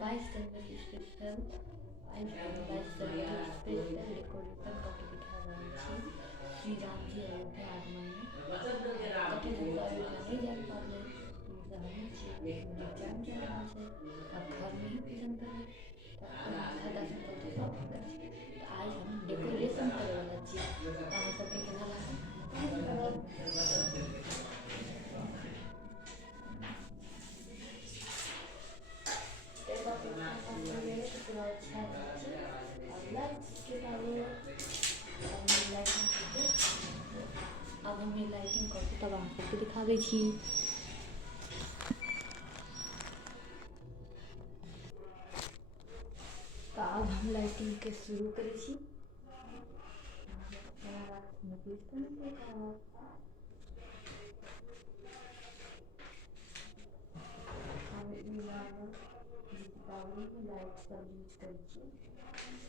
22 January special I 22 January special decoration करके दिखा रहा छी श्री राम जी अयोध्या आगमन में कठिन अयोध्या नहीं जान पाले रहने छी एग्जाम चल रहा है अब घर में ही पूजन करे फायदा से तो आज हम डेकोरेशन करे वाला छी अहाँ सबके केना लागल पूरा अच्छा अब हम लाइटिंग करके तब अहाँ सबके दिखाबै छी। तो अब हम लाइटिंग के शुरू करे छी। दीपावली में लाइट सब यूज कर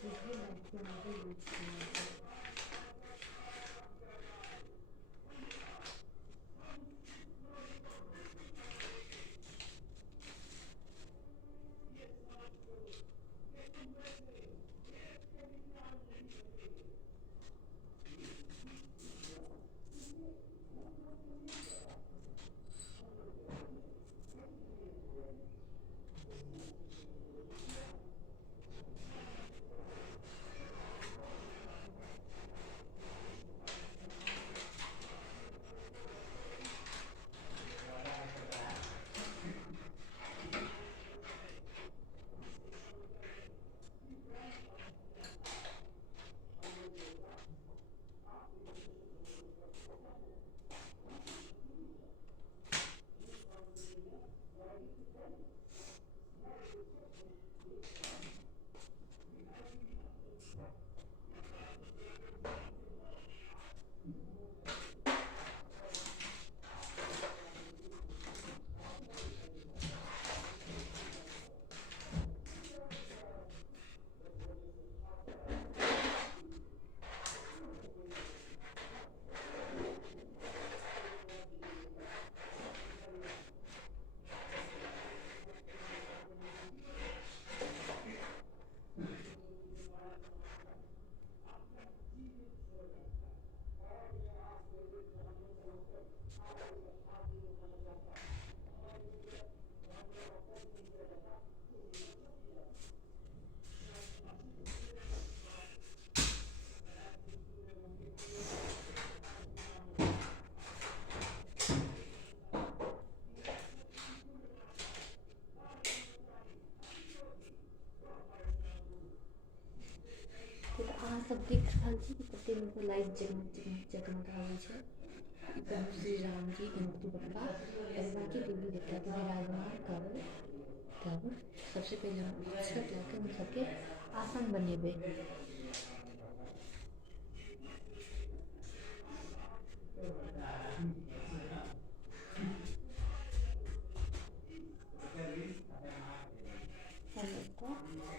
लाइट के मजे यूज कर सब देख रहल छी कि कते नीक लाइट जगमगाबै छै। प्रभु श्री राम जी गणपति बप्पा की देवी देवता के विराजमान करल तब सबसे पहले हम अक्षत लाके हम सबके आसन बनेबै।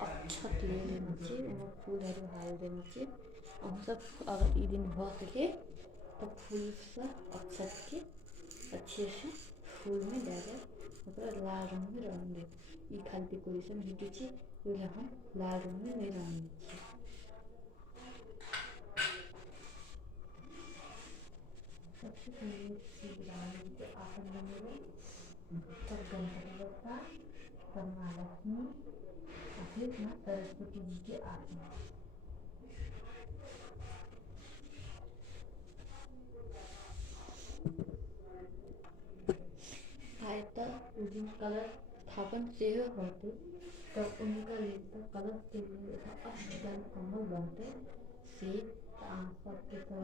अक्षत ले लेना चाहिए फूल हाल देना चाहिए हम सब अगर ये दिन भ सके तो फूल से अक्षत के अच्छे से फूल में डायरेक्ट लाल रंग में रंग दे ये खाली डेकोरेशन वीडियो चाहिए हम लाल रंग में नहीं रंग सबसे पहले श्री राम जी के आसन बनेंगे तब गणपति बप्पा तब माँ लक्ष्मी और फिर माँ सरस्वती जी के आसन। कलर स्थापन से होते तब उनका लेता कलर के लिए अष्टदल कमल बनते से सबके तो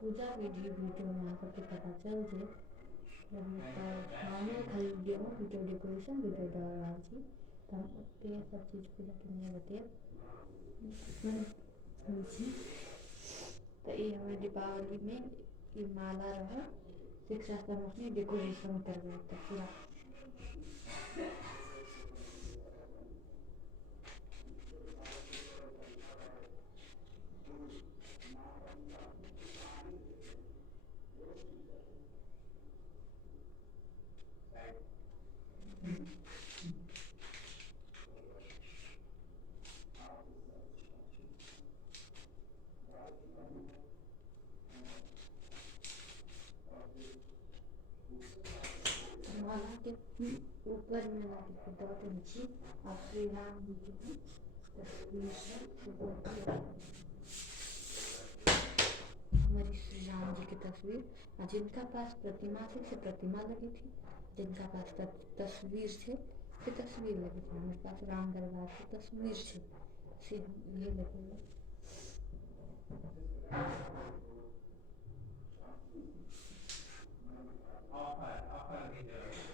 पूजा विधि वीडियो में सबके पता चल जाए नॉर्मल खाली वीडियो डेकोरेशन वीडियो डाल रहा थी तो हम उसके सब चीज़ पूजा के नहीं बताए तो ये हमें दीपावली में ये माला रहा शिक्षा समूह में डेकोरेशन कर रहे थे पूरा। माला के ऊपर में लगा के दो नीचे और श्री राम जी की तस्वीर है। हमारी श्री राम जी की तस्वीर, जिनका पास प्रतिमा थी से प्रतिमा लगी थी, जिनका पास तस्वीर से तस्वीर लगी थी। हमारे पास राम दरबार की तस्वीर से ये लगी है।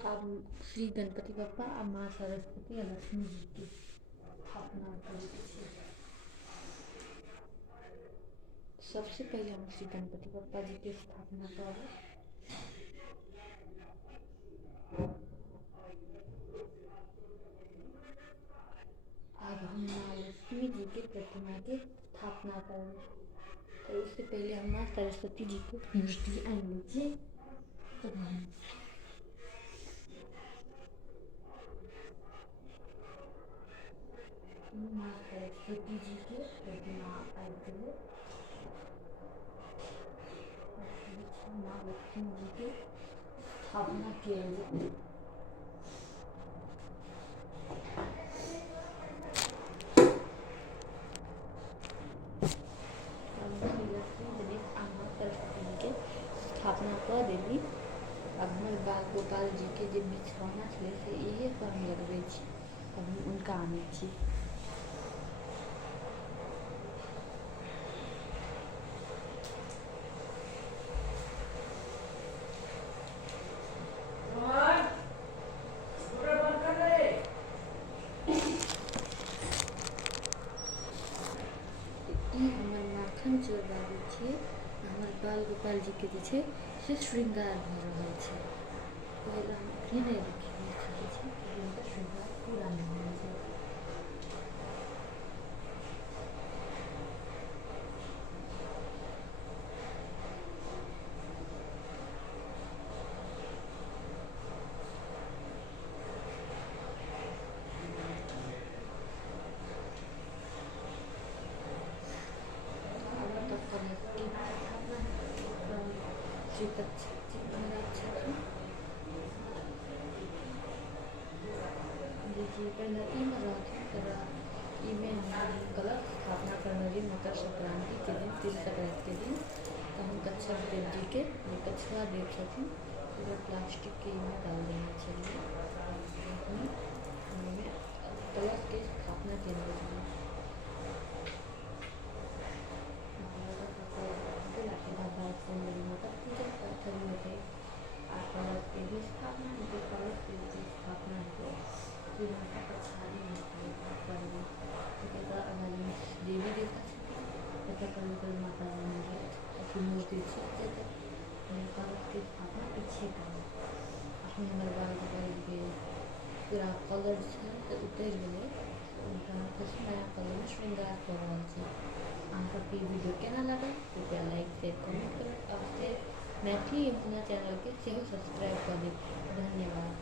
अब श्री गणपति बप्पा और माँ सरस्वती और लक्ष्मी जी की स्थापना करी थी। सबसे पहले हम श्री गणपति बप्पा जी की स्थापना करें। अब हम माँ लक्ष्मी जी की प्रतिमा की स्थापना करें, तो उससे पहले हम माँ सरस्वती जी को मूर्ति आएंगे। माँ सरस्वती जी की प्रतिमा आएगी। माँ लक्ष्मी जी की स्थापना की गई। स्थापना कर देली। अब हमारे बाल गोपाल जी के जो बिछौना छे से इहे पर हम लगबै छी। अब हम उनका आनै छी। माखन चोर बाबू छे, हमारे बाल गोपाल जी के जे से श्रृंगार भ रहल छै। पहले हम अखनी नहीं देखिए चाहे छे कि उनका श्रृंगार पूरा नहीं हो छै। कलश स्थापना करने मकर संक्रांति के दिन, तिल संक्रांति के दिन, तो हम कच्छप देव जी के कछुआ देव छथिन पूरा प्लास्टिक के में डाल देना चाहिए। कलश के स्थापना केंद्र कलश के भी स्थापना है। कलश के भी स्थापना है फिर उनका प्रसादी देवी देवता कल माता रानी मूर्ति कलश की स्थापना पीछे करें। अपने हमारे बाल गोपाल के पूरा कलर तो उतर गए, उनका नया कलर में श्रृंगार कर रहा है। आपका वीडियो केना लगा कृपया लाइक शेयर कमेंट करें और मैथिली यमुना चैनल के सेहो सब्सक्राइब कर दी। धन्यवाद।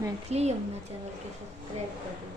मैथिली यमुना चैनल के सब्सक्राइब कर दी।